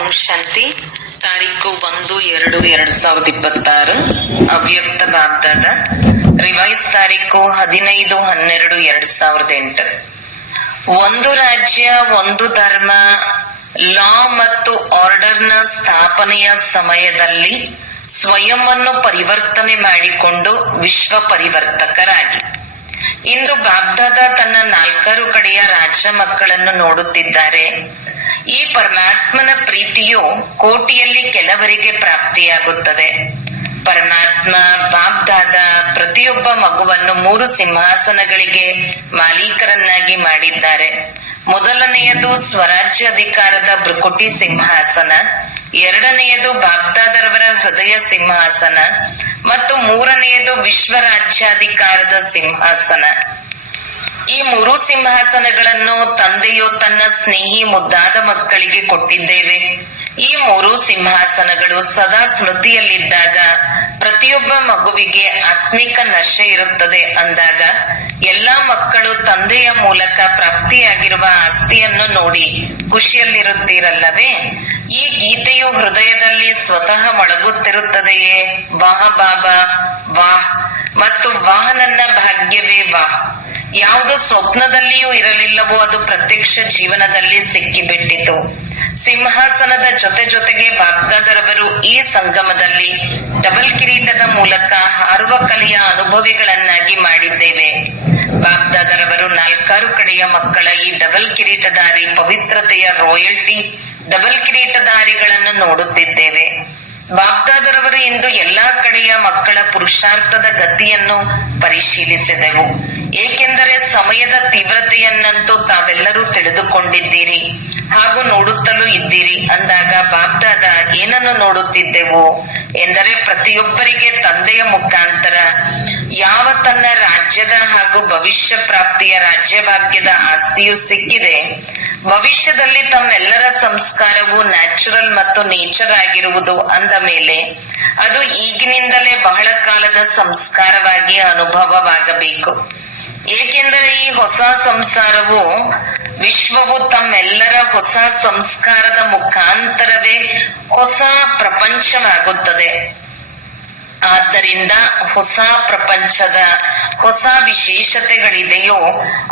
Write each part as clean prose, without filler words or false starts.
ಓಂ ಶಾಂತಿ. ತಾರೀಕು 1/2/2026 ಅವ್ಯಕ್ತ ಬಾಬ್ದಾದ. ರಿವೈಸ್ ತಾರೀಕು 15/12/2008. ಒಂದು ರಾಜ್ಯ ಒಂದು ಧರ್ಮ ಲಾ ಮತ್ತು ಆರ್ಡರ್ನ ಸ್ಥಾಪನೆಯ ಸಮಯದಲ್ಲಿ ಸ್ವಯಂವನ್ನು ಪರಿವರ್ತನೆ ಮಾಡಿಕೊಂಡು ವಿಶ್ವ ಪರಿವರ್ತಕರಾಗಿ. ಇಂದು ಬಾಬ್ದಾದ ತನ್ನ 4 ಕಡೆಯ ರಾಜ ಮಕ್ಕಳನ್ನು ನೋಡುತ್ತಿದ್ದಾರೆ. ಈ ಪರಮಾತ್ಮನ ಪ್ರೀತಿಯು ಕೋಟಿಯಲ್ಲಿ ಕೆಲವರಿಗೆ ಪ್ರಾಪ್ತಿಯಾಗುತ್ತದೆ. ಪರಮಾತ್ಮ ಬಾಬ್ದಾದ ಪ್ರತಿಯೊಬ್ಬ ಮಗುವನ್ನು 3 ಸಿಂಹಾಸನಗಳಿಗೆ ಮಾಲೀಕರನ್ನಾಗಿ ಮಾಡಿದ್ದಾರೆ. ಮೊದಲನೆಯದು ಸ್ವರಾಜ್ಯ ಅಧಿಕಾರದ ಭೃಕುಟಿ ಸಿಂಹಾಸನ, ಎರಡನೆಯದು ಬಾಬ್ದಾದರವರ ಹೃದಯ ಸಿಂಹಾಸನ ಮತ್ತು ಮೂರನೆಯದು ವಿಶ್ವ ರಾಜ್ಯಾಧಿಕಾರದ ಸಿಂಹಾಸನ. ಈ 3 ಸಿಂಹಾಸನಗಳನ್ನು ತಂದೆಯು ತನ್ನ ಸ್ನೇಹಿ ಮುದ್ದಾದ ಮಕ್ಕಳಿಗೆ ಕೊಟ್ಟಿದ್ದೇವೆ. ಈ 3 ಸಿಂಹಾಸನಗಳು ಸದಾ ಸ್ಮೃತಿಯಲ್ಲಿದ್ದಾಗ ಪ್ರತಿಯೊಬ್ಬ ಮಗುವಿಗೆ ಆತ್ಮಿಕ ನಶೆ ಇರುತ್ತದೆ. ಅಂದಾಗ ಎಲ್ಲಾ ಮಕ್ಕಳು ತಂದೆಯ ಮೂಲಕ ಪ್ರಾಪ್ತಿಯಾಗಿರುವ ಆಸ್ತಿಯನ್ನು ನೋಡಿ ಖುಷಿಯಲ್ಲಿರುತ್ತೀರಲ್ಲವೇ? ಈ ಗೀತೆಯು ಹೃದಯದಲ್ಲಿ ಸ್ವತಃ ಮೊಳಗುತ್ತಿರುತ್ತದೆಯೇ? ವಾಹ ಬಾಬಾ ವಾಹ್ ಮತ್ತು ವಾಹ್ ನನ್ನ ಭಾಗ್ಯವೇ ವಾಹ್. ಯಾವುದು ಸ್ವಪ್ನದಲ್ಲಿಯೂ ಇರಲಿಲ್ಲವೋ ಅದು ಪ್ರತ್ಯಕ್ಷ ಜೀವನದಲ್ಲಿ ಸಿಕ್ಕಿಬಿಟ್ಟಿತು. ಸಿಂಹಾಸನದ ಜೊತೆಗೆ ಬಾಬ್ದಾದರವರು ಈ ಸಂಗಮದಲ್ಲಿ ಡಬಲ್ ಕಿರೀಟದ ಮೂಲಕ ಹಾರುವ ಕಲೆಯ ಅನುಭವಿಗಳನ್ನಾಗಿ ಮಾಡಿದ್ದೇವೆ. ಬಾಬ್ದಾದರವರು 4 ಕಡೆಯ ಮಕ್ಕಳ ಈ ಡಬಲ್ ಕಿರೀಟಧಾರಿ ಪವಿತ್ರತೆಯ ರಾಯಲ್ಟಿ ಡಬಲ್ ಕಿರೀಟಧಾರಿಗಳನ್ನು ನೋಡುತ್ತಿದ್ದೇವೆ. ಬಾಬ್ದಾದರವರು ಇಂದು ಎಲ್ಲಾ ಕಡೆಯ ಮಕ್ಕಳ ಪುರುಷಾರ್ಥದ ಗತಿಯನ್ನು ಪರಿಶೀಲಿಸಿದೆವು. ಏಕೆಂದರೆ ಸಮಯದ ತೀವ್ರತೆಯನ್ನಂತೂ ತಾವೆಲ್ಲರೂ ತಿಳಿದುಕೊಂಡಿದ್ದೀರಿ ಹಾಗೂ ನೋಡುತ್ತಲೂ ಇದ್ದೀರಿ. ಅಂದಾಗ ಬಾಬ್ದಾದ ಏನನ್ನು ನೋಡುತ್ತಿದ್ದೆವು ಎಂದರೆ ಪ್ರತಿಯೊಬ್ಬರಿಗೆ ತಂದೆಯ ಮುಖಾಂತರ ಯಾವ ತನ್ನ ರಾಜ್ಯದ ಹಾಗೂ ಭವಿಷ್ಯ ಪ್ರಾಪ್ತಿಯ ರಾಜ್ಯಭಾಗ್ಯದ ಆಸ್ತಿಯು ಸಿಕ್ಕಿದೆ, ಭವಿಷ್ಯದಲ್ಲಿ ತಮ್ಮೆಲ್ಲರ ಸಂಸ್ಕಾರವು ನ್ಯಾಚುರಲ್ ಮತ್ತು ನೇಚರ್ ಆಗಿರುವುದು ಅಂದ ಮೇಲೆ ಅದು ಈಗಿನಿಂದಲೇ ಬಹಳ ಕಾಲದ ಸಂಸ್ಕಾರವಾಗಿ ಅನುಭವವಾಗಬೇಕು. ಏಕೆಂದರೆ ಈ ಹೊಸ ಸಂಸಾರವು ವಿಶ್ವವು ತಮ್ಮೆಲ್ಲರ ಹೊಸ ಸಂಸ್ಕಾರದ ಮುಖಾಂತರವೇ ಹೊಸ ಪ್ರಪಂಚವಾಗುತ್ತದೆ. ಆದ್ದರಿಂದ ಹೊಸ ಪ್ರಪಂಚದ ಹೊಸ ವಿಶೇಷತೆಗಳಿದೆಯೋ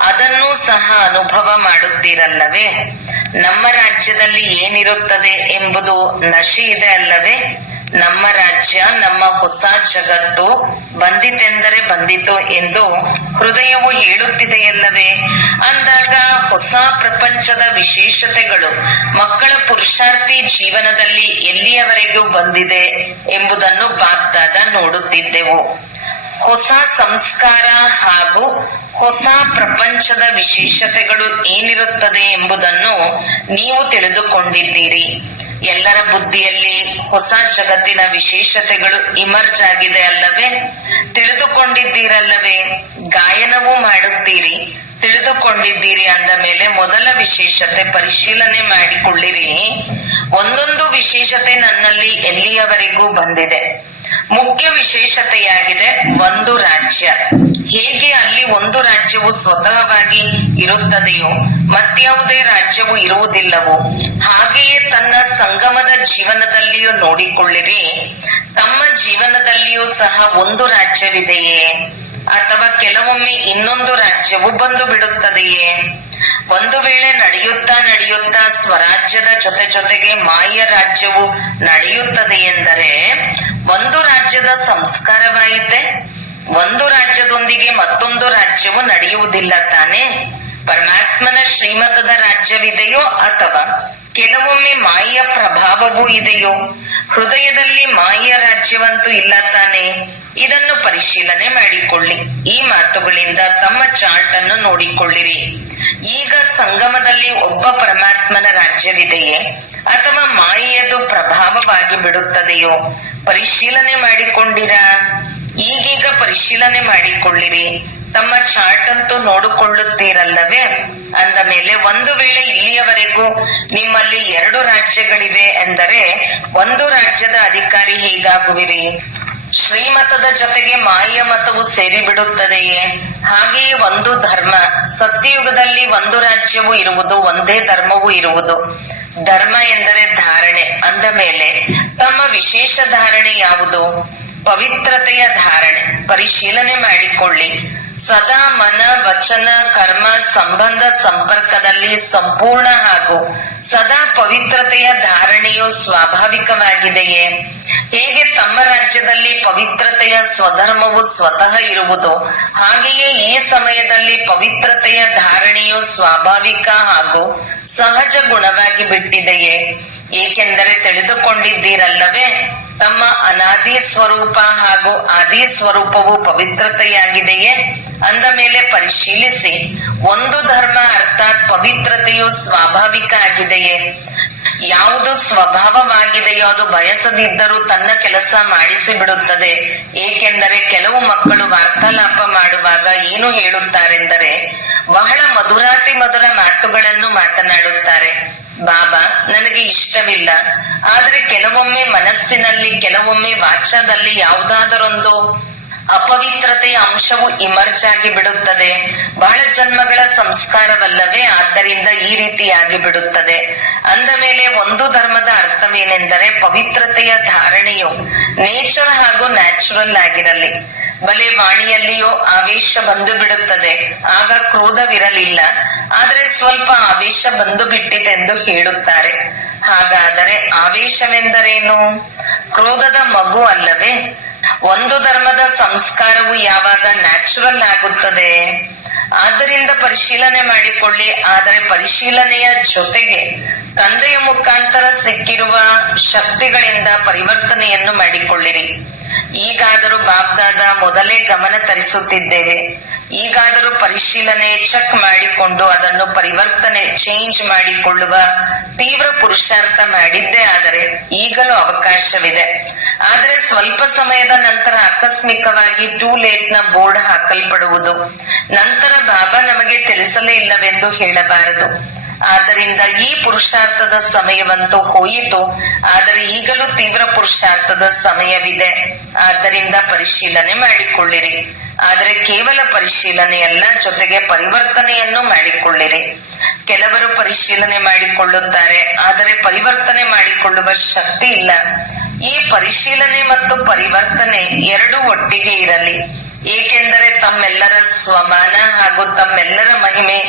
ಅದನ್ನೂ ಸಹ ಅನುಭವ ಮಾಡುತ್ತೀರಲ್ಲವೇ? ನಮ್ಮ ರಾಜ್ಯದಲ್ಲಿ ಏನಿರುತ್ತದೆ ಎಂಬುದು ನಶೆ ಇದೆ ಅಲ್ಲವೇ? ನಮ್ಮ ರಾಜ್ಯ, ನಮ್ಮ ಹೊಸ ಜಗತ್ತು ಬಂದಿತೆಂದರೆ ಬಂದಿತು ಎಂದು ಹೃದಯವು ಹೇಳುತ್ತಿದೆಯಲ್ಲವೇ? ಅಂದಾಗ ಹೊಸ ಪ್ರಪಂಚದ ವಿಶೇಷತೆಗಳು ಮಕ್ಕಳ ಪುರುಷಾರ್ಥಿ ಜೀವನದಲ್ಲಿ ಎಲ್ಲಿಯವರೆಗೂ ಬಂದಿದೆ ಎಂಬುದನ್ನು ಬಾಬ್ದಾದ ನೋಡುತ್ತಿದ್ದೆವು. ಹೊಸ ಸಂಸ್ಕಾರ ಹಾಗೂ ಹೊಸ ಪ್ರಪಂಚದ ವಿಶೇಷತೆಗಳು ಏನಿರುತ್ತದೆ ಎಂಬುದನ್ನು ನೀವು ತಿಳಿದುಕೊಂಡಿದ್ದೀರಿ. ಎಲ್ಲರ ಬುದ್ಧಿಯಲ್ಲಿ ಹೊಸ ಜಗತ್ತಿನ ವಿಶೇಷತೆಗಳು ಇಮರ್ಜ್ ಆಗಿದೆ ಅಲ್ಲವೇ? ತಿಳಿದುಕೊಂಡಿದ್ದೀರಲ್ಲವೇ? ಗಾಯನವೂ ಮಾಡುತ್ತೀರಿ, ತಿಳಿದುಕೊಂಡಿದ್ದೀರಿ. ಅಂದ ಮೇಲೆ ಮೊದಲ ವಿಶೇಷತೆ ಪರಿಶೀಲನೆ ಮಾಡಿಕೊಳ್ಳಿರಿ. ಒಂದೊಂದು ವಿಶೇಷತೆ ನನ್ನಲ್ಲಿ ಎಲ್ಲಿಯವರೆಗೂ ಬಂದಿದೆ. ಮುಖ್ಯ ವಿಶೇಷತೆಯಾಗಿದೆ ಒಂದು ರಾಜ್ಯ. ಹೇಗೆ ಅಲ್ಲಿ ಒಂದು ರಾಜ್ಯವು ಸ್ವತಃವಾಗಿ ಇರುತ್ತದೆಯೋ ಮತ್ಯಾವುದೇ ರಾಜ್ಯವು ಇರುವುದಿಲ್ಲವೋ ಹಾಗೆಯೇ ತನ್ನ ಸಂಗಮದ ಜೀವನದಲ್ಲಿಯೂ ನೋಡಿಕೊಳ್ಳಿರಿ. ತಮ್ಮ ಜೀವನದಲ್ಲಿಯೂ ಸಹ ಒಂದು ರಾಜ್ಯವಿದೆಯೇ ಅಥವಾ ಕೆಲವೊಮ್ಮೆ ಇನ್ನೊಂದು ರಾಜ್ಯವು ಬಂದು ಬಿಡುತ್ತದೆಯೇ? ಒಂದು ವೇಳೆ ನಡೆಯುತ್ತಾ ಸ್ವರಾಜ್ಯದ ಜೊತೆಗೆ ಮಾಯ ರಾಜ್ಯವು ನಡೆಯುತ್ತದೆ ಎಂದರೆ ಒಂದು ರಾಜ್ಯದ ಸಂಸ್ಕಾರವಾಯಿತೆ. ಒಂದು ರಾಜ್ಯದೊಂದಿಗೆ ಮತ್ತೊಂದು ರಾಜ್ಯವು ನಡೆಯುವುದಿಲ್ಲ ತಾನೇ? ಪರಮಾತ್ಮನ ಶ್ರೀಮತದ ರಾಜ್ಯವಿದೆಯೋ ಅಥವಾ ಕೆಲವೊಮ್ಮೆ ಮಾಯ ಪ್ರಭಾವವೂ ಇದೆಯೋ? ಹೃದಯದಲ್ಲಿ ಮಾಯ ರಾಜ್ಯವಂತೂ ಇಲ್ಲ ತಾನೇ? ಇದನ್ನು ಪರಿಶೀಲನೆ ಮಾಡಿಕೊಳ್ಳಿ. ಈ ಮಾತುಗಳಿಂದ ತಮ್ಮ ಚಾರ್ಟ್ ಅನ್ನು ನೋಡಿಕೊಳ್ಳಿರಿ. ಈಗ ಸಂಗಮದಲ್ಲಿ ಒಬ್ಬ ಪರಮಾತ್ಮನ ರಾಜ್ಯವಿದೆಯೇ ಅಥವಾ ಮಾಯೆಯದು ಪ್ರಭಾವವಾಗಿ ಬಿಡುತ್ತದೆಯೋ? ಪರಿಶೀಲನೆ ಮಾಡಿಕೊಂಡಿರಾ? ಈಗೀಗ ಪರಿಶೀಲನೆ ಮಾಡಿಕೊಳ್ಳಿರಿ. ತಮ್ಮ ಚಾರ್ಟ್ ಅಂತೂ ನೋಡಿಕೊಳ್ಳುತ್ತೀರಲ್ಲವೇ? ಅಂದ ಮೇಲೆ ಒಂದು ವೇಳೆ ಇಲ್ಲಿಯವರೆಗೂ ನಿಮ್ಮಲ್ಲಿ 2 ರಾಜ್ಯಗಳಿವೆ ಎಂದರೆ ಒಂದು ರಾಜ್ಯದ ಅಧಿಕಾರಿ ಹೇಗಾಗುವಿರಿ? ಶ್ರೀಮತದ ಜೊತೆಗೆ ಮಾಯ ಮತವು ಸೇರಿಬಿಡುತ್ತದೆಯೇ? ಹಾಗೆಯೇ ಒಂದು ಧರ್ಮ, ಸತ್ಯಯುಗದಲ್ಲಿ ಒಂದು ರಾಜ್ಯವು ಇರುವುದು, ಒಂದೇ ಧರ್ಮವೂ ಇರುವುದು. ಧರ್ಮ ಎಂದರೆ ಧಾರಣೆ ಅಂದ ಮೇಲೆ ತಮ್ಮ ವಿಶೇಷ ಧಾರಣೆ ಯಾವುದು? ಪವಿತ್ರತೆಯ ಧಾರಣೆ. ಪರಿಶೀಲನೆ ಮಾಡಿಕೊಳ್ಳಿ. ಸದಾ ಮನ, ವಚನ, ಕರ್ಮ, ಸಂಬಂಧ, ಸಂಪರ್ಕದಲ್ಲಿ ಸಂಪೂರ್ಣ ಹಾಗೂ ಸದಾ ಪವಿತ್ರತೆಯ ಧಾರಣೆಯು ಸ್ವಾಭಾವಿಕವಾಗಿದೆಯೇ? ಹೇಗೆ ತಮ್ಮ ರಾಜ್ಯದಲ್ಲಿ ಪವಿತ್ರತೆಯ ಸ್ವಧರ್ಮವು ಸ್ವತಃ ಇರುವುದು, ಹಾಗೆಯೇ ಈ ಸಮಯದಲ್ಲಿ ಪವಿತ್ರತೆಯ ಧಾರಣೆಯು ಸ್ವಾಭಾವಿಕ ಹಾಗೂ ಸಹಜ ಗುಣವಾಗಿ ಬಿಟ್ಟಿದೆಯೇ? ಏಕೆಂದರೆ ತಿಳಿದುಕೊಂಡಿದ್ದೀರಲ್ಲವೇ, ತಮ್ಮ ಅನಾದಿ ಸ್ವರೂಪ ಹಾಗೂ ಆದಿ ಸ್ವರೂಪವು ಪವಿತ್ರತೆಯಾಗಿದೆಯೇ? ಅಂದ ಮೇಲೆ ಪರಿಶೀಲಿಸಿ, ಒಂದು ಧರ್ಮ ಅರ್ಥಾತ್ ಪವಿತ್ರತೆಯು ಸ್ವಾಭಾವಿಕ ಆಗಿದೆಯೇ? ಯಾವುದು ಸ್ವಭಾವವಾಗಿದೆಯೋ ಅದು ಬಯಸದಿದ್ದರೂ ತನ್ನ ಕೆಲಸ ಮಾಡಿಸಿ ಬಿಡುತ್ತದೆ. ಏಕೆಂದರೆ ಕೆಲವು ಮಕ್ಕಳು ವಾರ್ತಾಲಾಪ ಮಾಡುವಾಗ ಏನು ಹೇಳುತ್ತಾರೆಂದರೆ, ಬಹಳ ಮಧುರಾತಿ ಮಧುರ ಮಾತುಗಳನ್ನು ಮಾತನಾಡುತ್ತಾರೆ. ಬಾಬಾ, ನನಗೆ ಇಷ್ಟವಿಲ್ಲ, ಆದರೆ ಕೆಲವೊಮ್ಮೆ ಮನಸ್ಸಿನಲ್ಲಿ, ಕೆಲವೊಮ್ಮೆ ವಾಚದಲ್ಲಿ ಯಾವುದಾದರೊಂದು ಅಪವಿತ್ರತೆಯ ಅಂಶವು ಇಮರ್ಜ್ ಆಗಿ ಬಿಡುತ್ತದೆ. ಬಹಳ ಜನ್ಮಗಳ ಸಂಸ್ಕಾರವಲ್ಲವೇ, ಆದ್ದರಿಂದ ಈ ರೀತಿಯಾಗಿ ಬಿಡುತ್ತದೆ. ಅಂದ ಮೇಲೆ ಒಂದು ಧರ್ಮದ ಅರ್ಥವೇನೆಂದರೆ ಪವಿತ್ರತೆಯ ಧಾರಣೆಯು ನೇಚರ್ ಹಾಗೂ ನ್ಯಾಚುರಲ್ ಆಗಿರಲಿ. ಬಲೆ ವಾಣಿಯಲ್ಲಿಯೋ ಆವೇಶ ಬಂದು ಬಿಡುತ್ತದೆ, ಆಗ ಕ್ರೋಧವಿರಲಿಲ್ಲ, ಆದರೆ ಸ್ವಲ್ಪ ಆವೇಶ ಬಂದು ಬಿಟ್ಟಿತೆಂದು ಹೇಳುತ್ತಾರೆ. ಹಾಗಾದರೆ ಆವೇಶವೆಂದರೇನು? ಕ್ರೋಧದ ಮಗು ಅಲ್ಲವೇ? ಒಂದು ಧರ್ಮದ ಸಂಸ್ಕಾರವು ಯಾವಾಗ ನ್ಯಾಚುರಲ್ ಆಗುತ್ತದೆ? ಆದ್ದರಿಂದ ಪರಿಶೀಲನೆ ಮಾಡಿಕೊಳ್ಳಿ. ಆದರೆ ಪರಿಶೀಲನೆಯ ಜೊತೆಗೆ ತಂದೆಯ ಮುಖಾಂತರ ಸಿಕ್ಕಿರುವ ಶಕ್ತಿಗಳಿಂದ ಪರಿವರ್ತನೆಯನ್ನು ಮಾಡಿಕೊಳ್ಳಿರಿ. ಈಗಾದರೂ ಬಾಬ್ದಾದ ಮೊದಲೇ ಗಮನ ತರಿಸುತ್ತಿದ್ದೇವೆ. ಈಗಾದರೂ ಪರಿಶೀಲನೆ ಚೆಕ್ ಮಾಡಿಕೊಂಡು ಅದನ್ನು ಪರಿವರ್ತನೆ ಚೇಂಜ್ ಮಾಡಿಕೊಳ್ಳುವ ತೀವ್ರ ಪುರುಷಾರ್ಥ ಮಾಡಿದ್ದೇ ಆದರೆ ಈಗಲೂ ಅವಕಾಶವಿದೆ. ಆದರೆ ಸ್ವಲ್ಪ ಸಮಯದ ನಂತರ ಆಕಸ್ಮಿಕವಾಗಿ ಟೂ ಲೇಟ್ ನ ಬೋರ್ಡ್ ಹಾಕಲ್ಪಡುವುದು. ನಂತರ ಬಾಬಾ ನಮಗೆ ತಿಳಿಸಲೇ ಇಲ್ಲವೆಂದು ಹೇಳಬಾರದು. ಆದ್ದರಿಂದ ಈ ಪುರುಷಾರ್ಥದ ಸಮಯವಂತೂ ಹೋಯಿತು, ಆದರೆ ಈಗಲೂ ತೀವ್ರ ಪುರುಷಾರ್ಥದ ಸಮಯವಿದೆ. ಆದ್ದರಿಂದ ಪರಿಶೀಲನೆ ಮಾಡಿಕೊಳ್ಳಿರಿ. ಆದರೆ ಕೇವಲ ಪರಿಶೀಲನೆಯಲ್ಲ, ಜೊತೆಗೆ ಪರಿವರ್ತನೆಯನ್ನು ಮಾಡಿಕೊಳ್ಳಿರಿ. ಕೆಲವರು ಪರಿಶೀಲನೆ ಮಾಡಿಕೊಳ್ಳುತ್ತಾರೆ, ಆದರೆ ಪರಿವರ್ತನೆ ಮಾಡಿಕೊಳ್ಳುವ ಶಕ್ತಿ ಇಲ್ಲ. ಈ ಪರಿಶೀಲನೆ ಮತ್ತು ಪರಿವರ್ತನೆ ಎರಡೂ ಒಟ್ಟಿಗೆ ಇರಲಿ. ಏಕೆಂದರೆ ತಮ್ಮೆಲ್ಲರ ಸ್ವಮಾನ ಹಾಗೂ ತಮ್ಮೆಲ್ಲರ ಮಹಿಮೆ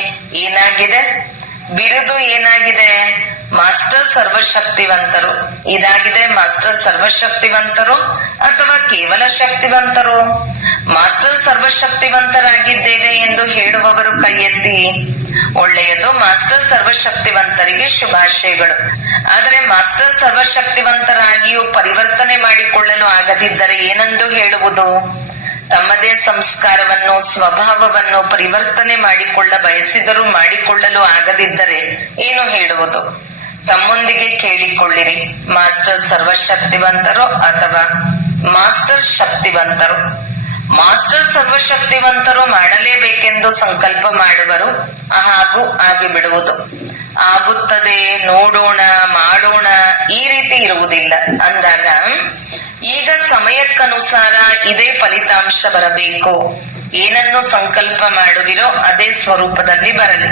ಏನಾಗಿದೆ? ಬಿರುದು ಏನಾಗಿದೆ? ಮಾಸ್ಟರ್ ಸರ್ವಶಕ್ತಿವಂತರು. ಇದಾಗಿದೆ ಮಾಸ್ಟರ್ ಸರ್ವಶಕ್ತಿವಂತರು ಅಥವಾ ಕೇವಲ ಶಕ್ತಿವಂತರು? ಮಾಸ್ಟರ್ ಸರ್ವಶಕ್ತಿವಂತರಾಗಿದ್ದೇವೆ ಎಂದು ಹೇಳುವವರು ಕೈ ಎತ್ತಿ. ಒಳ್ಳೆಯದು, ಮಾಸ್ಟರ್ ಸರ್ವಶಕ್ತಿವಂತರಿಗೆ ಶುಭಾಶಯಗಳು. ಆದರೆ ಮಾಸ್ಟರ್ ಸರ್ವಶಕ್ತಿವಂತರಾಗಿಯೂ ಪರಿವರ್ತನೆ ಮಾಡಿಕೊಳ್ಳಲು ಆಗದಿದ್ದರೆ ಏನೆಂದು ಹೇಳುವುದು? ತಮ್ಮದೇ ಸಂಸ್ಕಾರವನ್ನು, ಸ್ವಭಾವವನ್ನು ಪರಿವರ್ತನೆ ಮಾಡಿಕೊಳ್ಳ ಬಯಸಿದರೂ ಮಾಡಿಕೊಳ್ಳಲು ಆಗದಿದ್ದರೆ ಏನು ಹೇಳುವುದು? ತಮ್ಮೊಂದಿಗೆ ಕೇಳಿಕೊಳ್ಳಿರಿ, ಮಾಸ್ಟರ್ ಸರ್ವಶಕ್ತಿವಂತರು ಅಥವಾ ಮಾಸ್ಟರ್ ಶಕ್ತಿವಂತರು? ಮಾಸ್ಟರ್ ಸರ್ವಶಕ್ತಿವಂತರು ಮಾಡಲೇಬೇಕೆಂದು ಸಂಕಲ್ಪ ಮಾಡುವರು, ಹಾಗೂ ಆಗಿಬಿಡುವುದು. ಆಗುತ್ತದೆ, ನೋಡೋಣ, ಮಾಡೋಣ, ಈ ರೀತಿ ಇರುವುದಿಲ್ಲ. ಅಂದಾಗ ಈಗ ಸಮಯಕ್ಕನುಸಾರ ಇದೇ ಫಲಿತಾಂಶ ಬರಬೇಕು. ಏನನ್ನು ಸಂಕಲ್ಪ ಮಾಡುವಿರೋ ಅದೇ ಸ್ವರೂಪದಲ್ಲಿ ಬರಲಿ.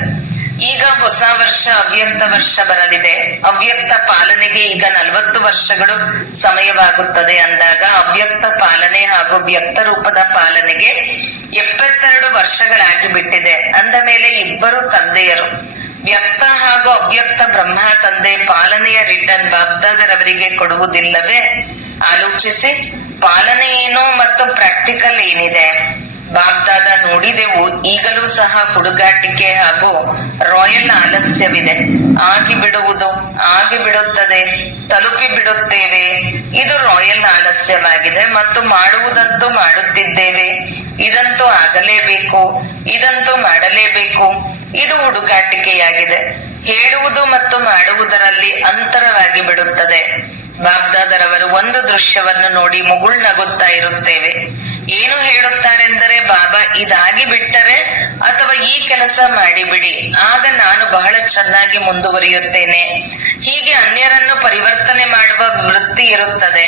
ಈಗ ಹೊಸ ವರ್ಷ ಅವ್ಯಕ್ತ ವರ್ಷ ಬರಲಿದೆ. ಅವ್ಯಕ್ತ ಪಾಲನೆಗೆ ಈಗ 40 ವರ್ಷಗಳು ಸಮಯವಾಗುತ್ತದೆ. ಅಂದಾಗ ಅವ್ಯಕ್ತ ಪಾಲನೆ ಹಾಗೂ ವ್ಯಕ್ತ ರೂಪದ ಪಾಲನೆಗೆ 72 ವರ್ಷಗಳಾಗಿ ಬಿಟ್ಟಿದೆ. ಅಂದ ಮೇಲೆ ಇಬ್ಬರು ತಂದೆಯರು, ವ್ಯಕ್ತ ಹಾಗೂ ಅವ್ಯಕ್ತ ಬ್ರಹ್ಮ ತಂದೆ ಪಾಲನೆಯ ರಿಟರ್ನ್ ಬಾಬ್ದಾದರವರಿಗೆ ಕೊಡುವುದಿಲ್ಲವೇ? ಆಲೋಚಿಸಿ, ಪಾಲನೆ ಏನು ಮತ್ತು ಪ್ರಾಕ್ಟಿಕಲ್ ಏನಿದೆ? ಬಾಬ್ದಾದ ನೋಡಿದೆವು. ಈಗಲೂ ಸಹ ಹುಡುಗಾಟಿಕೆ ಹಾಗೂ ರಾಯಲ್ ಆಲಸ್ಯವಿದೆ. ಆಗಿಬಿಡುವುದು, ಆಗಿಬಿಡುತ್ತದೆ, ತಲುಪಿ ಬಿಡುತ್ತೇವೆ. ಇದು ರಾಯಲ್ ಆಲಸ್ಯವಾಗಿದೆ. ಮತ್ತು ಮಾಡುವುದಂತೂ ಮಾಡುತ್ತಿದ್ದೇವೆ. ಇದಂತೂ ಆಗಲೇಬೇಕು, ಇದಂತೂ ಮಾಡಲೇಬೇಕು. ಇದು ಹುಡುಗಾಟಿಕೆಯಾಗಿದೆ. ಹೇಳುವುದು ಮತ್ತು ಮಾಡುವುದರಲ್ಲಿ ಅಂತರವಾಗಿ ಬಿಡುತ್ತದೆ. ಬಾಬ್ದಾದರವರು ಒಂದು ದೃಶ್ಯವನ್ನು ನೋಡಿ ಮುಗುಳ್ನಗುತ್ತಾ ಇರುತ್ತೇವೆ. ಏನು ಹೇಳುತ್ತಾರೆಂದರೆ, ಬಾಬಾ ಇದಾಗಿ ಬಿಟ್ಟರೆ ಅಥವಾ ಈ ಕೆಲಸ ಮಾಡಿಬಿಡಿ, ಆಗ ನಾನು ಬಹಳ ಚೆನ್ನಾಗಿ ಮುಂದುವರಿಯುತ್ತೇನೆ. ಹೀಗೆ ಅನ್ಯರನ್ನು ಪರಿವರ್ತನೆ ಮಾಡುವ ವೃತ್ತಿ ಇರುತ್ತದೆ.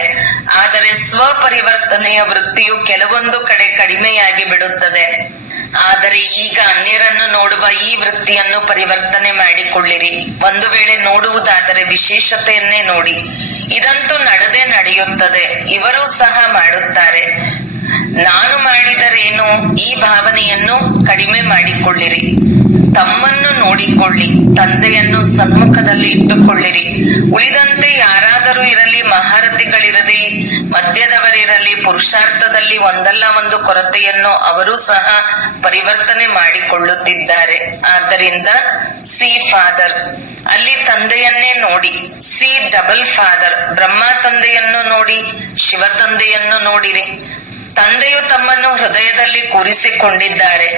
ಆದರೆ ಸ್ವಪರಿವರ್ತನೆಯ ವೃತ್ತಿಯು ಕೆಲವೊಂದು ಕಡೆ ಕಡಿಮೆಯಾಗಿ ಬಿಡುತ್ತದೆ. ಆದರೆ ಈಗ ಅನ್ಯರನ್ನು ನೋಡುವ ಈ ವೃತ್ತಿಯನ್ನು ಪರಿವರ್ತನೆ ಮಾಡಿಕೊಳ್ಳಿರಿ. ಒಂದು ವೇಳೆ ನೋಡುವುದಾದರೆ ವಿಶೇಷತೆಯನ್ನೇ ನೋಡಿ. ಇದಂತೂ ನಡೆಯುತ್ತದೆ, ಇವರೂ ಸಹ ಮಾಡುತ್ತಾರೆ. ನಾನು ಮಾಡಿದರೇನು, ಈ ಭಾವನೆಯನ್ನು ಕಡಿಮೆ ಮಾಡಿಕೊಳ್ಳಿರಿ. ತಮ್ಮನ್ನು ನೋಡಿಕೊಳ್ಳಿ, ತಂದೆಯನ್ನು ಸನ್ಮುಖದಲ್ಲಿ ಇಟ್ಟುಕೊಳ್ಳಿರಿ. ಉಳಿದಂತೆ ಯಾರಾದರೂ ಇರಲಿ, ಮಹಾರಥಿಗಳಿರಲಿ, ಮಧ್ಯದವರಿರಲಿ, ಪುರುಷಾರ್ಥದಲ್ಲಿ ಒಂದಲ್ಲ ಒಂದು ಕೊರತೆಯನ್ನು ಅವರು ಸಹ ಪರಿವರ್ತನೆ ಮಾಡಿಕೊಳ್ಳುತ್ತಿದ್ದಾರೆ. ಆದ್ದರಿಂದ ಸಿ ಫಾದರ್, ಅಲ್ಲಿ ತಂದೆಯನ್ನೇ ನೋಡಿ. ಸಿ ಡಬಲ್ ಫಾದರ್, ಬ್ರಹ್ಮ ತಂದೆಯನ್ನು ನೋಡಿ, ಶಿವ ತಂದೆಯನ್ನು ನೋಡಿರಿ. ತಂದೆಯು ತಮ್ಮನ್ನು ಹೃದಯದಲ್ಲಿ ಕೂರಿಸಿಕೊಂಡಿದ್ದಾರೆ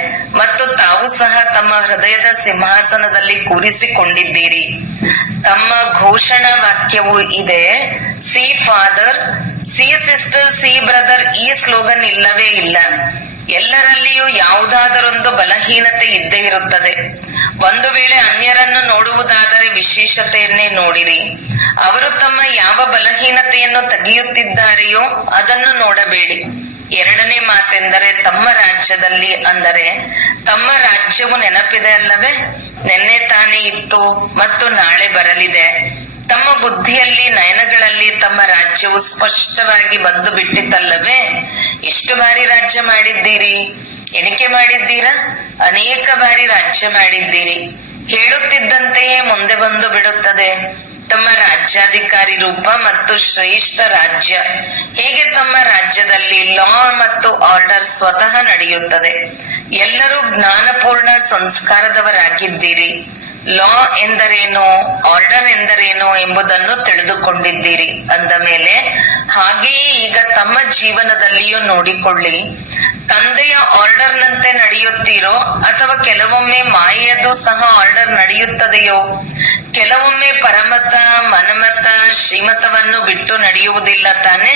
ಮತ್ತು ತಾವು ಸಹ ತಮ್ಮ ಹೃದಯದ ಸಿಂಹಾಸನದಲ್ಲಿ ಕೂರಿಸಿಕೊಂಡಿದ್ದೀರಿ. ತಮ್ಮ ಘೋಷಣಾ ವಾಕ್ಯವೂ ಇದೆ, C father, C sister, C brother. ಈ ಸ್ಲೋಗನ್ ಇಲ್ಲವೇ ಇಲ್ಲ. ಎಲ್ಲರಲ್ಲಿಯೂ ಯಾವುದಾದರೊಂದು ಬಲಹೀನತೆ ಇದ್ದೇ ಇರುತ್ತದೆ. ಒಂದು ವೇಳೆ ಅನ್ಯರನ್ನು ನೋಡುವುದಾದರೆ ವಿಶೇಷತೆಯನ್ನೇ ನೋಡಿರಿ. ಅವರು ತಮ್ಮ ಯಾವ ಬಲಹೀನತೆಯನ್ನು ತೆಗೆಯುತ್ತಿದ್ದಾರೆಯೋ ಅದನ್ನು ನೋಡಬೇಡಿ. ಎರಡನೇ ಮಾತೆಂದರೆ ತಮ್ಮ ರಾಜ್ಯದಲ್ಲಿ, ಅಂದರೆ ತಮ್ಮ ರಾಜ್ಯವು ನೆನಪಿದೆ ಅಲ್ಲವೇ? ನಿನ್ನೆ ತಾನೇ ಇತ್ತು ಮತ್ತು ನಾಳೆ ಬರಲಿದೆ. ತಮ್ಮ ಬುದ್ಧಿಯಲ್ಲಿ, ನಯನಗಳಲ್ಲಿ ತಮ್ಮ ರಾಜ್ಯವು ಸ್ಪಷ್ಟವಾಗಿ ಬಂದು ಬಿಟ್ಟಿತಲ್ಲವೇ? ಎಷ್ಟು ಬಾರಿ ರಾಜ್ಯ ಮಾಡಿದ್ದೀರಿ? ಎಣಿಕೆ ಮಾಡಿದ್ದೀರಾ? ಅನೇಕ ಬಾರಿ ರಾಜ್ಯ ಮಾಡಿದ್ದೀರಿ. ಹೇಳುತ್ತಿದ್ದಂತೆಯೇ ಮುಂದೆ ಬಂದು ಬಿಡುತ್ತದೆ ತಮ್ಮ ರಾಜ್ಯಾಧಿಕಾರಿ ರೂಪ ಮತ್ತು ಶ್ರೇಷ್ಠ ರಾಜ್ಯ. ಹೇಗೆ ತಮ್ಮ ರಾಜ್ಯದಲ್ಲಿ ಲಾ ಮತ್ತು ಆರ್ಡರ್ ಸ್ವತಃ ನಡೆಯುತ್ತದೆ. ಎಲ್ಲರೂ ಜ್ಞಾನಪೂರ್ಣ ಸಂಸ್ಕಾರದವರಾಗಿದ್ದೀರಿ. ಲಾ ಎಂದರೇನು, ಆರ್ಡರ್ ಎಂದರೇನು ಎಂಬುದನ್ನು ತಿಳಿದುಕೊಂಡಿದ್ದೀರಿ. ಅಂದ ಮೇಲೆ ಹಾಗೆಯೇ ಈಗ ತಮ್ಮ ಜೀವನದಲ್ಲಿಯೂ ನೋಡಿಕೊಳ್ಳಿ. ತಂದೆಯ ಆರ್ಡರ್ನಂತೆ ನಡೆಯುತ್ತೀರೋ ಅಥವಾ ಕೆಲವೊಮ್ಮೆ ಮಾಯೆಯದು ಸಹ ಆರ್ಡರ್ ನಡೆಯುತ್ತದೆಯೋ? ಕೆಲವೊಮ್ಮೆ ಪರಮತ, ಮನಮತ, ಶ್ರೀಮತವನ್ನು ಬಿಟ್ಟು ನಡೆಯುವುದಿಲ್ಲ ತಾನೆ?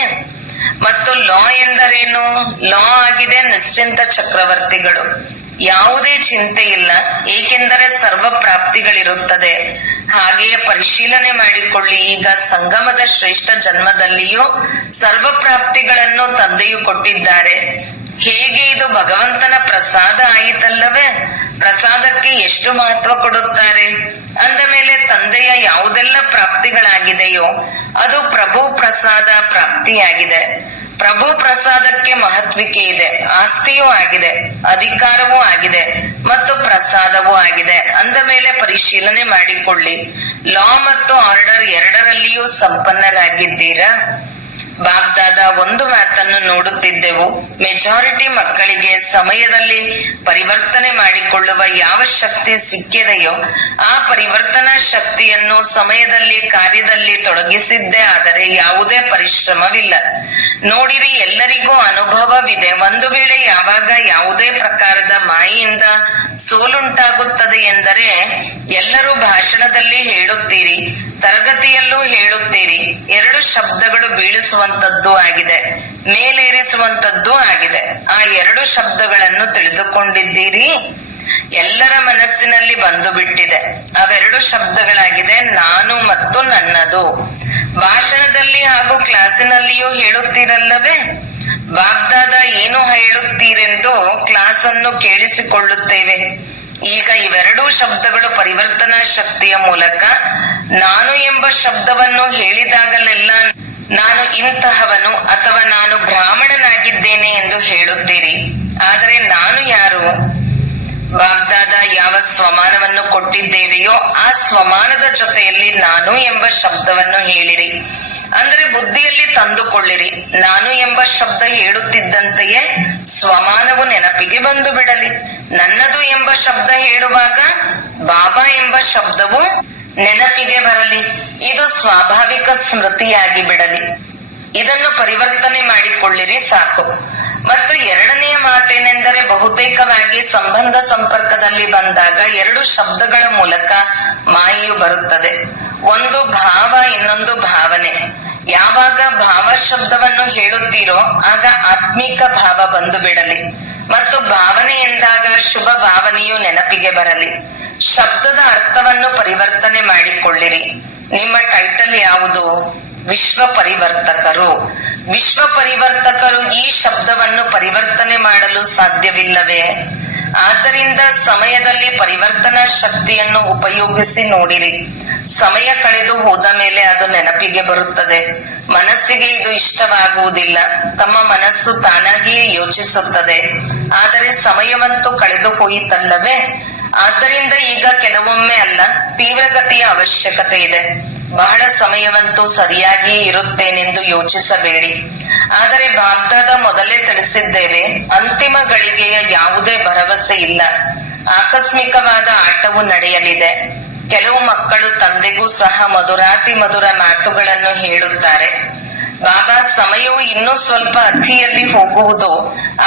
ಮತ್ತು ಲಾ ಎಂದರೇನು? ಲಾ ಆಗಿದೆ ನಿಶ್ಚಿಂತ ಚಕ್ರವರ್ತಿಗಳು. ಯಾವುದೇ ಚಿಂತೆ ಇಲ್ಲ, ಏಕೆಂದರೆ ಸರ್ವ ಪ್ರಾಪ್ತಿಗಳಿರುತ್ತದೆ. ಹಾಗೆಯೇ ಪರಿಶೀಲನೆ ಮಾಡಿಕೊಳ್ಳಿ. ಈಗ ಸಂಗಮದ ಶ್ರೇಷ್ಠ ಜನ್ಮದಲ್ಲಿಯೂ ಸರ್ವ ಪ್ರಾಪ್ತಿಗಳನ್ನು ತಂದೆಯು ಕೊಟ್ಟಿದ್ದಾರೆ. ಹೇಗೆ ಇದು ಭಗವಂತನ ಪ್ರಸಾದ ಆಯಿತಲ್ಲವೇ? ಪ್ರಸಾದಕ್ಕೆ ಎಷ್ಟು ಮಹತ್ವ ಕೊಡುತ್ತಾರೆ. ಅಂದ ಮೇಲೆ ತಂದೆಯ ಯಾವುದೆಲ್ಲ ಪ್ರಾಪ್ತಿಗಳಾಗಿದೆಯೋ ಅದು ಪ್ರಭು ಪ್ರಸಾದ ಪ್ರಾಪ್ತಿಯಾಗಿದೆ. ಪ್ರಭು ಪ್ರಸಾದಕ್ಕೆ ಮಹತ್ವಿಕೆ ಇದೆ, ಆಸ್ತಿಯೂ ಆಗಿದೆ, ಅಧಿಕಾರವೂ ಆಗಿದೆ ಮತ್ತು ಪ್ರಸಾದವೂ ಆಗಿದೆ. ಅಂದ ಮೇಲೆ ಪರಿಶೀಲನೆ ಮಾಡಿಕೊಳ್ಳಿ. ಲಾ ಮತ್ತು ಆರ್ಡರ್ ಎರಡರಲ್ಲಿಯೂ ಸಂಪನ್ನರಾಗಿದ್ದೀರಾ? ಬಾಗ್ದಾದ ಒಂದು ಮಾತನ್ನು ನೋಡುತ್ತಿದ್ದೆವು. ಮೆಜಾರಿಟಿ ಮಕ್ಕಳಿಗೆ ಸಮಯದಲ್ಲಿ ಪರಿವರ್ತನೆ ಮಾಡಿಕೊಳ್ಳುವ ಯಾವ ಶಕ್ತಿ ಸಿಕ್ಕಿದೆಯೋ ಆ ಪರಿವರ್ತನಾ ಶಕ್ತಿಯನ್ನು ಸಮಯದಲ್ಲಿ ಕಾರ್ಯದಲ್ಲಿ ತೊಡಗಿಸಿದ್ದೇ ಆದರೆ ಯಾವುದೇ ಪರಿಶ್ರಮವಿಲ್ಲ. ನೋಡಿರಿ, ಎಲ್ಲರಿಗೂ ಅನುಭವವಿದೆ. ಒಂದು ವೇಳೆ ಯಾವಾಗ ಯಾವುದೇ ಪ್ರಕಾರದ ಮಾಯೆಯಿಂದ ಸೋಲುಂಟಾಗುತ್ತದೆ ಎಂದರೆ ಎಲ್ಲರೂ ಭಾಷಣದಲ್ಲಿ ಹೇಳುತ್ತೀರಿ, ತರಗತಿಯಲ್ಲೂ ಹೇಳುತ್ತೀರಿ. ಎರಡು ಶಬ್ದಗಳು ಬೀಳಿಸುವಂತದ್ದು ಆಗಿದೆ, ಮೇಲೇರಿಸುವಂತದ್ದು ಆಗಿದೆ. ಆ ಎರಡು ಶಬ್ದಗಳನ್ನು ತಿಳಿದುಕೊಂಡಿದ್ದೀರಿ? ಎಲ್ಲರ ಮನಸ್ಸಿನಲ್ಲಿ ಬಂದು ಬಿಟ್ಟಿದೆ. ಅವೆರಡು ಶಬ್ದಗಳಾಗಿದೆ, ನಾನು ಮತ್ತು ನನ್ನದು. ಭಾಷಣದಲ್ಲಿ ಹಾಗೂ ಕ್ಲಾಸಿನಲ್ಲಿಯೂ ಹೇಳುತ್ತೀರಲ್ಲವೇ? ಬಾಗ್ದಾದ ಏನು ಹೇಳುತ್ತೀರೆಂದು ಕ್ಲಾಸ್ ಅನ್ನು ಕೇಳಿಸಿಕೊಳ್ಳುತ್ತೇವೆ. ಈಗ ಇವೆರಡೂ ಶಬ್ದಗಳು ಪರಿವರ್ತನಾ ಶಕ್ತಿಯ ಮೂಲಕ ನಾನು ಎಂಬ ಶಬ್ದವನ್ನು ಹೇಳಿದಾಗಲೆಲ್ಲ ನಾನು ಇಂತಹವನು ಅಥವಾ ನಾನು ಬ್ರಾಹ್ಮಣನಾಗಿದ್ದೇನೆ ಎಂದು ಹೇಳುತ್ತೀರಿ. ಆದರೆ ನಾನು ಯಾರು? ಬಾಗ್ದಾದ ಯಾವ ಸ್ವಮಾನವನ್ನು ಕೊಟ್ಟಿದ್ದೇವೆಯೋ ಆ ಸ್ವಮಾನದ ಜೊತೆಯಲ್ಲಿ ನಾನು ಎಂಬ ಶಬ್ದವನ್ನು ಹೇಳಿರಿ. ಅಂದರೆ ಬುದ್ಧಿಯಲ್ಲಿ ತಂದುಕೊಳ್ಳಿರಿ. ನಾನು ಎಂಬ ಶಬ್ದ ಹೇಳುತ್ತಿದ್ದಂತೆಯೇ ಸ್ವಮಾನವು ನೆನಪಿಗೆ ಬಂದು ಬಿಡಲಿ. ನನ್ನದು ಎಂಬ ಶಬ್ದ ಹೇಳುವಾಗ ಬಾಬಾ ಎಂಬ ಶಬ್ದವು ನೆನಪಿಗೆ ಬರಲಿ. ಇದು ಸ್ವಾಭಾವಿಕ ಸ್ಮೃತಿಯಾಗಿ ಬಿಡಲಿ. ಇದನ್ನು ಪರಿವರ್ತನೆ ಮಾಡಿಕೊಳ್ಳಿರಿ, ಸಾಕು. ಮತ್ತು ಎರಡನೆಯ ಮಾತೇನೆಂದರೆ ಬಹುತೇಕವಾಗಿ ಸಂಬಂಧ ಸಂಪರ್ಕದಲ್ಲಿ ಬಂದಾಗ ಎರಡು ಶಬ್ದಗಳ ಮೂಲಕ ಮಾಯೆಯು ಬರುತ್ತದೆ. ಒಂದು ಭಾವ, ಇನ್ನೊಂದು ಭಾವನೆ. ಯಾವಾಗ ಭಾವ ಶಬ್ದವನ್ನು ಹೇಳುತ್ತೀರೋ ಆಗ ಆತ್ಮಿಕ ಭಾವ ಬಂದು ಬಿಡಲಿ ಮತ್ತು ಭಾವನೆ ಎಂದಾಗ ಶುಭ ಭಾವನೆಯು ನೆನಪಿಗೆ ಬರಲಿ. ಶಬ್ದದ ಅರ್ಥವನ್ನು ಪರಿವರ್ತನೆ ಮಾಡಿಕೊಳ್ಳಿರಿ. ನಿಮ್ಮ ಟೈಟಲ್ ಯಾವುದು? ವಿಶ್ವ ಪರಿವರ್ತಕರು. ವಿಶ್ವ ಪರಿವರ್ತಕರು ಈ ಶಬ್ದವನ್ನು ಪರಿವರ್ತನೆ ಮಾಡಲು ಸಾಧ್ಯವಿಲ್ಲವೇ? ಆದ್ದರಿಂದ ಸಮಯದಲ್ಲಿ ಪರಿವರ್ತನಾ ಶಕ್ತಿಯನ್ನು ಉಪಯೋಗಿಸಿ ನೋಡಿರಿ. ಸಮಯ ಕಳೆದು ಹೋದ ಮೇಲೆ ಅದು ನೆನಪಿಗೆ ಬರುತ್ತದೆ. ಮನಸ್ಸಿಗೆ ಇದು ಇಷ್ಟವಾಗುವುದಿಲ್ಲ. ತಮ್ಮ ಮನಸ್ಸು ತಾನಾಗಿಯೇ ಯೋಚಿಸುತ್ತದೆ. ಆದರೆ ಸಮಯವಂತೂ ಕಳೆದು ಹೋಯಿತಲ್ಲವೇ? ಆದ್ದರಿಂದ ಈಗ ಕೆಲವೊಮ್ಮೆ ಅಲ್ಲ, ತೀವ್ರಗತಿಯ ಅವಶ್ಯಕತೆ ಇದೆ. ಬಹಳ ಸಮಯವಂತೂ ಸರಿಯಾಗಿಯೇ ಇರುತ್ತೇನೆಂದು ಯೋಚಿಸಬೇಡಿ. ಆದರೆ ಬಾಗ್ದಾದ ಮೊದಲೇ ತಿಳಿಸಿದ್ದೇವೆ, ಅಂತಿಮ ಗಳಿಗೆಯ ಯಾವುದೇ ಭರವಸೆ ಇಲ್ಲ. ಆಕಸ್ಮಿಕವಾದ ಆಟವು ನಡೆಯಲಿದೆ. ಕೆಲವು ಮಕ್ಕಳು ತಂದೆಗೂ ಸಹ ಮಧುರಾತಿ ಮಧುರ ಮಾತುಗಳನ್ನು ಹೇಳುತ್ತಾರೆ. ಬಾಬಾ, ಸಮಯವು ಇನ್ನೂ ಸ್ವಲ್ಪ ಅತಿಯಲ್ಲಿ ಹೋಗುವುದು,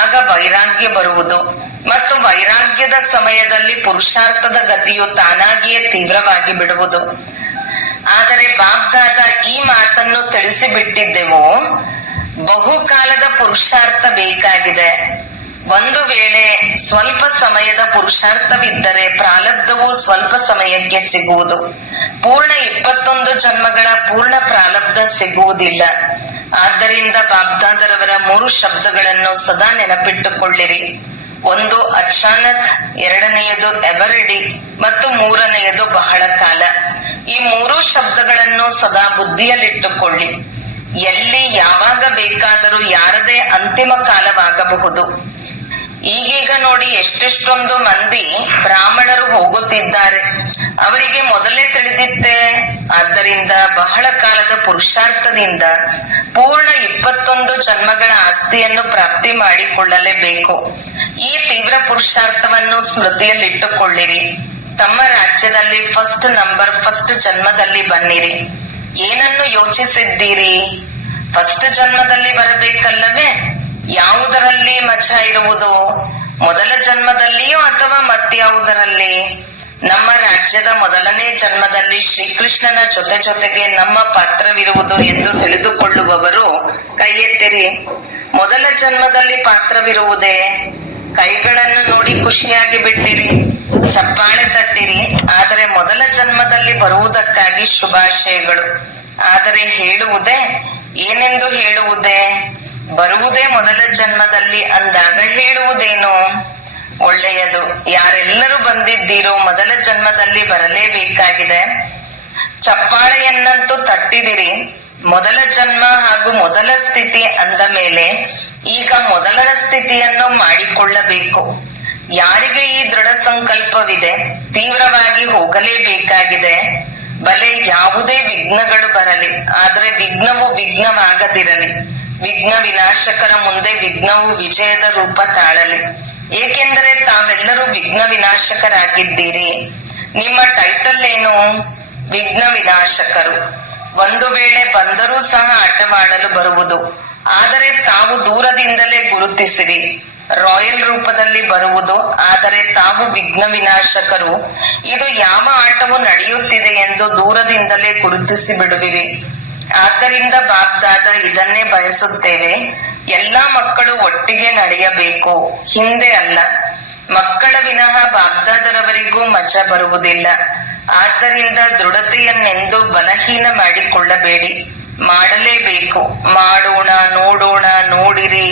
ಆಗ ವೈರಾಗ್ಯ ಬರುವುದು ಮತ್ತು ವೈರಾಗ್ಯದ ಸಮಯದಲ್ಲಿ ಪುರುಷಾರ್ಥದ ಗತಿಯು ತಾನಾಗಿಯೇ ತೀವ್ರವಾಗಿ ಬಿಡುವುದು. ಆದರೆ ಬಾಗ್ದಾದ ಈ ಮಾತನ್ನು ತಿಳಿಸಿಬಿಟ್ಟಿದ್ದೆವು, ಬಹುಕಾಲದ ಪುರುಷಾರ್ಥ ಬೇಕಾಗಿದೆ. ಒಂದು ವೇಳೆ ಸ್ವಲ್ಪ ಸಮಯದ ಪುರುಷಾರ್ಥವಿದ್ದರೆ ಪ್ರಾರಬ್ಧವು ಸ್ವಲ್ಪ ಸಮಯಕ್ಕೆ ಸಿಗುವುದು. ಪೂರ್ಣ 21 ಜನ್ಮಗಳ ಪೂರ್ಣ ಪ್ರಾರಬ್ಧ ಸಿಗುವುದಿಲ್ಲ. ಆದ್ದರಿಂದ ಬಾಬ್ದಾದರವರ 3 ಶಬ್ದಗಳನ್ನು ಸದಾ ನೆನಪಿಟ್ಟುಕೊಳ್ಳಿರಿ. ಒಂದು ಅಚಾನಕ್, ಎರಡನೆಯದು ಎವರಿಡಿ ಮತ್ತು ಮೂರನೆಯದು ಬಹಳ ಕಾಲ. ಈ 3 ಶಬ್ದಗಳನ್ನು ಸದಾ ಬುದ್ಧಿಯಲ್ಲಿಟ್ಟುಕೊಳ್ಳಿ. ಎಲ್ಲಿ ಯಾವಾಗ ಬೇಕಾದರೂ ಯಾರದೇ ಅಂತಿಮ ಕಾಲವಾಗಬಹುದು. ಈಗೀಗ ನೋಡಿ, ಎಷ್ಟೆಷ್ಟೊಂದು ಮಂದಿ ಬ್ರಾಹ್ಮಣರು ಹೋಗುತ್ತಿದ್ದಾರೆ. ಅವರಿಗೆ ಮೊದಲೇ ತಿಳಿದಿತ್ತೆ. ಆದ್ದರಿಂದ ಬಹಳ ಕಾಲದ ಪುರುಷಾರ್ಥದಿಂದ ಪೂರ್ಣ 21 ಜನ್ಮಗಳ ಆಸ್ತಿಯನ್ನು ಪ್ರಾಪ್ತಿ ಮಾಡಿಕೊಳ್ಳಲೇಬೇಕು. ಈ ತೀವ್ರ ಪುರುಷಾರ್ಥವನ್ನು ಸ್ಮೃತಿಯಲ್ಲಿಟ್ಟುಕೊಳ್ಳಿರಿ. ತಮ್ಮ ರಾಜ್ಯದಲ್ಲಿ ಫಸ್ಟ್ ಜನ್ಮದಲ್ಲಿ ಬನ್ನಿರಿ. ಏನನ್ನು ಯೋಚಿಸಿದ್ದೀರಿ? ಫಸ್ಟ್ ಜನ್ಮದಲ್ಲಿ ಬರಬೇಕಲ್ಲವೇ? ಯಾವುದರಲ್ಲಿ ಮಜಾ ಇರುವುದು? ಮೊದಲ ಜನ್ಮದಲ್ಲಿಯೋ ಅಥವಾ ಮತ್ಯಾವುದರಲ್ಲಿ? ನಮ್ಮ ರಾಜ್ಯದ ಮೊದಲನೇ ಜನ್ಮದಲ್ಲಿ ಶ್ರೀಕೃಷ್ಣನ ಜೊತೆಗೆ ನಮ್ಮ ಪಾತ್ರವಿರುವುದು ಎಂದು ತಿಳಿದುಕೊಳ್ಳುವವರು ಕೈ ಎತ್ತಿರಿ. ಮೊದಲ ಜನ್ಮದಲ್ಲಿ ಪಾತ್ರವಿರುವುದೇ? ಕೈಗಳನ್ನು ನೋಡಿ ಖುಷಿಯಾಗಿ ಬಿಟ್ಟಿರಿ, ಚಪ್ಪಾಳೆ ತಟ್ಟಿರಿ. ಆದರೆ ಮೊದಲ ಜನ್ಮದಲ್ಲಿ ಬರುವುದಕ್ಕಾಗಿ ಶುಭಾಶಯಗಳು. ಆದರೆ ಹೇಳುವುದೇ? ಏನೆಂದು ಹೇಳುವುದೇ? ಬರುವುದೇ ಮೊದಲ ಜನ್ಮದಲ್ಲಿ ಅಂದಾಗ ಹೇಳುವುದೇನು? ಒಳ್ಳೆಯದು. ಯಾರೆಲ್ಲರೂ ಬಂದಿದ್ದೀರೋ ಮೊದಲ ಜನ್ಮದಲ್ಲಿ ಬರಲೇಬೇಕಾಗಿದೆ. ಚಪ್ಪಾಳೆಯನ್ನಂತೂ ತಟ್ಟಿದಿರಿ. ಮೊದಲ ಜನ್ಮ ಹಾಗೂ ಮೊದಲ ಸ್ಥಿತಿ ಅಂದ ಮೇಲೆ ಈಗ ಮೊದಲ ಸ್ಥಿತಿಯನ್ನು ಮಾಡಿಕೊಳ್ಳಬೇಕು. ಯಾರಿಗೆ ಈ ದೃಢ ಸಂಕಲ್ಪವಿದೆ, ತೀವ್ರವಾಗಿ ಹೋಗಲೇಬೇಕಾಗಿದೆ. ಬಲೆ ಯಾವುದೇ ವಿಘ್ನಗಳು ಬರಲಿ, ಆದರೆ ವಿಘ್ನವು ವಿಘ್ನವಾಗದಿರಲಿ. ವಿಘ್ನ ವಿನಾಶಕರ ಮುಂದೆ ವಿಘ್ನವು ವಿಜಯದ ರೂಪ ತಾಳಲಿ. ಏಕೆಂದರೆ ತಾವೆಲ್ಲರೂ ವಿಘ್ನ ವಿನಾಶಕರಾಗಿದ್ದೀರಿ. ನಿಮ್ಮ ಟೈಟಲ್ ಏನು? ವಿಘ್ನ ವಿನಾಶಕರು. ಒಂದು ವೇಳೆ ಬಂದರೂ ಸಹ ಆಟವಾಡಲು ಬರುವುದು. ಆದರೆ ತಾವು ದೂರದಿಂದಲೇ ಗುರುತಿಸಿರಿ. ರಾಯಲ್ ರೂಪದಲ್ಲಿ ಬರುವುದು, ಆದರೆ ತಾವು ವಿಘ್ನ ವಿನಾಶಕರು. ಇದು ಯಾವ ಆಟವು ನಡೆಯುತ್ತಿದೆ ಎಂದು ದೂರದಿಂದಲೇ ಗುರುತಿಸಿ ಬಿಡುವಿರಿ. ಆದ್ದರಿಂದ ಬಾಗ್ದಾದ ಇದನ್ನೇ ಬಯಸುತ್ತೇವೆ. ಎಲ್ಲಾ ಮಕ್ಕಳು ಒಟ್ಟಿಗೆ ನಡೆಯಬೇಕು, ಹಿಂದೆ ಅಲ್ಲ. ಮಕ್ಕಳ ವಿನಃ ಬಾಗ್ದಾದರವರಿಗೂ ಮಜಾ ಬರುವುದಿಲ್ಲ. ಆದ್ದರಿಂದ ದೃಢತೆಯನ್ನೆಂದು ಬಲಹೀನ ಮಾಡಿಕೊಳ್ಳಬೇಡಿ. ಮಾಡಲೇಬೇಕು. ಮಾಡೋಣ, ನೋಡೋಣ, ನೋಡಿರಿ,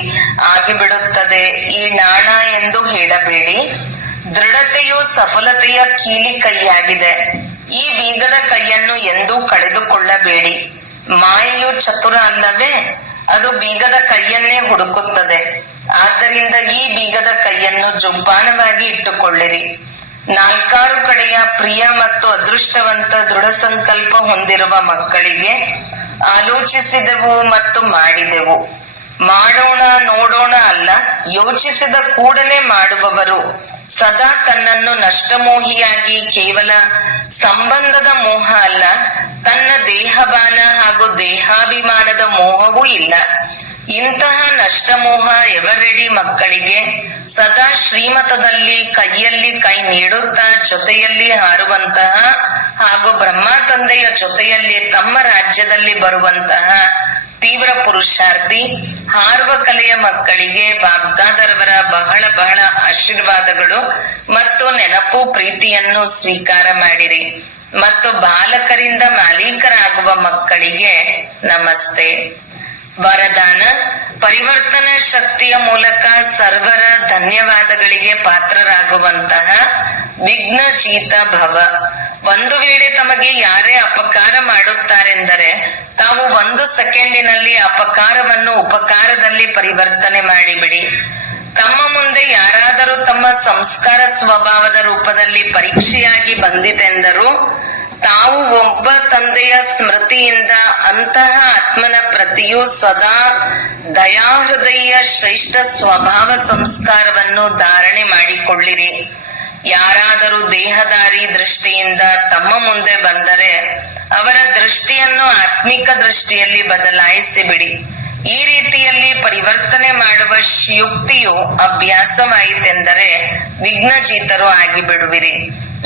ಆಗಿಬಿಡುತ್ತದೆ, ಈ ನಾಣ ಎಂದು ಹೇಳಬೇಡಿ. ದೃಢತೆಯು ಸಫಲತೆಯ ಕೀಲಿ ಕೈಯಾಗಿದೆ. ಈ ಬೀಗದ ಕೈಯನ್ನು ಎಂದೂ ಕಳೆದುಕೊಳ್ಳಬೇಡಿ. ಮಾಯೆಯು ಚತುರ ಅಲ್ಲವೇ? ಅದು ಬೀಗದ ಕೈಯನ್ನೇ ಹುಡುಕುತ್ತದೆ. ಆದ್ದರಿಂದ ಈ ಬೀಗದ ಕೈಯನ್ನು ಜೋಪಾನವಾಗಿ ಇಟ್ಟುಕೊಳ್ಳಿರಿ. 4 ಕಡೆಯ ಪ್ರಿಯ ಮತ್ತು ಅದೃಷ್ಟವಂತ ದೃಢ ಸಂಕಲ್ಪ ಹೊಂದಿರುವ ಮಕ್ಕಳಿಗೆ ಆಲೋಚಿಸಿದೆವು ಮತ್ತು ಮಾಡಿದೆವು. ಮಾಡೋಣ, ನೋಡೋಣ ಅಲ್ಲ, ಯೋಚಿಸಿದ ಕೂಡಲೇ ಮಾಡುವವರು. ಸದಾ ತನ್ನನ್ನು ನಷ್ಟಮೋಹಿಯಾಗಿ, ಕೇವಲ ಸಂಬಂಧದ ಮೋಹ ಅಲ್ಲ, ತನ್ನ ದೇಹಬಾನ ಹಾಗೂ ದೇಹಾಭಿಮಾನದ ಮೋಹವೂ ಇಲ್ಲ. ಇಂತಹ ನಷ್ಟಮೋಹ ಎವರೆಡಿ ಮಕ್ಕಳಿಗೆ ಸದಾ ಶ್ರೀಮತದಲ್ಲಿ ಕೈಯಲ್ಲಿ ಕೈ ನೀಡುತ್ತಾ ಜೊತೆಯಲ್ಲಿ ಹಾರುವಂತಹ ಹಾಗೂ ಬ್ರಹ್ಮ ತಂದೆಯ ಜೊತೆಯಲ್ಲಿ ತಮ್ಮ ರಾಜ್ಯದಲ್ಲಿ ಬರುವಂತಹ ತೀವ್ರ ಪುರುಷಾರ್ಥಿ ಹಾರುವ ಕಲೆಯ ಮಕ್ಕಳಿಗೆ ಬಾಬ್ದಾದರವರ ಬಹಳ ಬಹಳ ಆಶೀರ್ವಾದಗಳು ಮತ್ತು ನೆನಪು ಪ್ರೀತಿಯನ್ನು ಸ್ವೀಕಾರ ಮಾಡಿರಿ. ಮತ್ತು ಬಾಲಕರಿಂದ ಮಾಲೀಕರಾಗುವ ಮಕ್ಕಳಿಗೆ ನಮಸ್ತೆ. ವರದಾನ: ಪರಿವರ್ತನಾ ಶಕ್ತಿಯ ಮೂಲಕ ಸರ್ವರ ಧನ್ಯವಾದಗಳಿಗೆ ಪಾತ್ರರಾಗುವಂತಹ ವಿಘ್ನಜೀತ ಭವ. ಒಂದು ವೇಳೆ ತಮಗೆ ಯಾರೇ ಅಪಕಾರ ಮಾಡುತ್ತಾರೆಂದರೆ ತಾವು 1 ಸೆಕೆಂಡಿನಲ್ಲಿ ಅಪಕಾರವನ್ನು ಉಪಕಾರದಲ್ಲಿ ಪರಿವರ್ತನೆ ಮಾಡಿಬಿಡಿ. ತಮ್ಮ ಮುಂದೆ ಯಾರಾದರೂ ತಮ್ಮ ಸಂಸ್ಕಾರ ಸ್ವಭಾವದ ರೂಪದಲ್ಲಿ ಪರೀಕ್ಷೆಯಾಗಿ ಬಂದಿತೆಂದರೂ ತಾವು ಒಬ್ಬ ತಂದೆಯ ಸ್ಮೃತಿಯಿಂದ ಅಂತಹ ಆತ್ಮನ ಪ್ರತಿಯೂ ಸದಾ ದಯಾಹೃದಯ ಶ್ರೇಷ್ಠ ಸ್ವಭಾವ ಸಂಸ್ಕಾರವನ್ನು ಧಾರಣೆ ಮಾಡಿಕೊಳ್ಳಿರಿ. ಯಾರಾದರೂ ದೇಹದಾರಿ ದೃಷ್ಟಿಯಿಂದ ತಮ್ಮ ಮುಂದೆ ಬಂದರೆ ಅವರ ದೃಷ್ಟಿಯನ್ನು ಆತ್ಮಿಕ ದೃಷ್ಟಿಯಲ್ಲಿ ಬದಲಾಯಿಸಿ ಬಿಡಿ. ಈ ರೀತಿಯಲ್ಲಿ ಪರಿವರ್ತನೆ ಮಾಡುವ ಯುಕ್ತಿಯು ಅಭ್ಯಾಸವಾಯಿತೆಂದರೆ ವಿಘ್ನಜೀತರು ಆಗಿಬಿಡುವಿರಿ.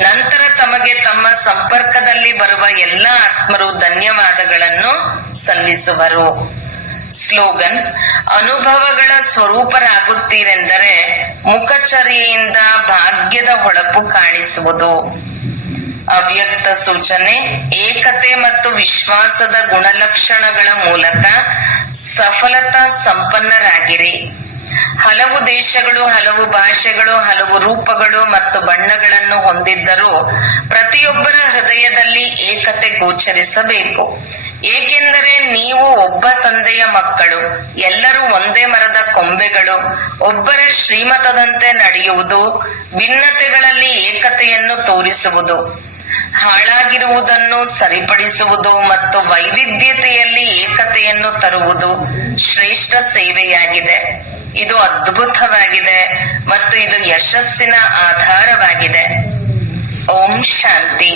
ನಂತರ ತಮಗೆ ತಮ್ಮ ಸಂಪರ್ಕದಲ್ಲಿ ಬರುವ ಎಲ್ಲ ಆತ್ಮರು ಧನ್ಯವಾದಗಳನ್ನು ಸಲ್ಲಿಸುವರು. ಸ್ಲೋಗನ್: ಅನುಭವಗಳ ಸ್ವರೂಪರಾಗುತ್ತೀರೆಂದರೆ ಮುಖಚರ್ಯೆಯಿಂದ ಭಾಗ್ಯದ ಹೊಳಪು ಕಾಣಿಸುವುದು. ಅವ್ಯಕ್ತ ಸೂಚನೆ: ಏಕತೆ ಮತ್ತು ವಿಶ್ವಾಸದ ಗುಣಲಕ್ಷಣಗಳ ಮೂಲಕ ಸಫಲತಾ ಸಂಪನ್ನರಾಗಿರಿ. ಹಲವು ದೇಶಗಳು, ಹಲವು ಭಾಷೆಗಳು, ಹಲವು ರೂಪಗಳು ಮತ್ತು ಬಣ್ಣಗಳನ್ನು ಹೊಂದಿದ್ದರೂ ಪ್ರತಿಯೊಬ್ಬರ ಹೃದಯದಲ್ಲಿ ಏಕತೆ ಗೋಚರಿಸಬೇಕು. ಏಕೆಂದರೆ ನೀವು ಒಬ್ಬ ತಂದೆಯ ಮಕ್ಕಳು. ಎಲ್ಲರೂ ಒಂದೇ ಮರದ ಕೊಂಬೆಗಳು. ಒಬ್ಬರ ಶ್ರೀಮತದಂತೆ ನಡೆಯುವುದು ಭಿನ್ನತೆಗಳಲ್ಲಿ ಏಕತೆಯನ್ನು ತೋರಿಸುವುದು, ಹಾಳಾಗಿರುವುದನ್ನು ಸರಿಪಡಿಸುವುದು ಮತ್ತು ವೈವಿಧ್ಯತೆಯಲ್ಲಿ ಏಕತೆಯನ್ನು ತರುವುದು ಶ್ರೇಷ್ಠ ಸೇವೆಯಾಗಿದೆ. ಇದು ಅದ್ಭುತವಾಗಿದೆ ಮತ್ತು ಇದು ಯಶಸ್ಸಿನ ಆಧಾರವಾಗಿದೆ. ಓಂ ಶಾಂತಿ.